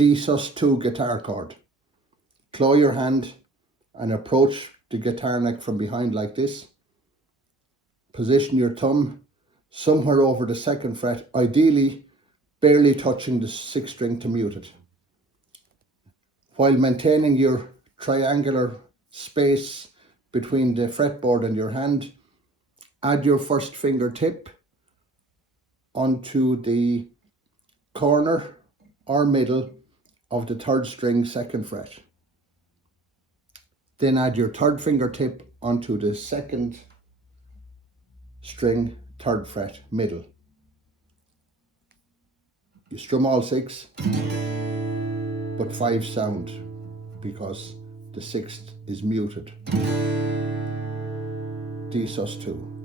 Dsus2 guitar chord. Claw your hand and approach the guitar neck from behind like this. Position your thumb somewhere over the 2nd fret, ideally barely touching the 6th string to mute it, while maintaining your triangular space between the fretboard and your hand. Add your 1st fingertip onto the corner or middle of the 3rd string 2nd fret. Then add your 3rd fingertip onto the 2nd string 3rd fret middle. You strum all 6, but 5 sound because the 6th is muted. Dsus2.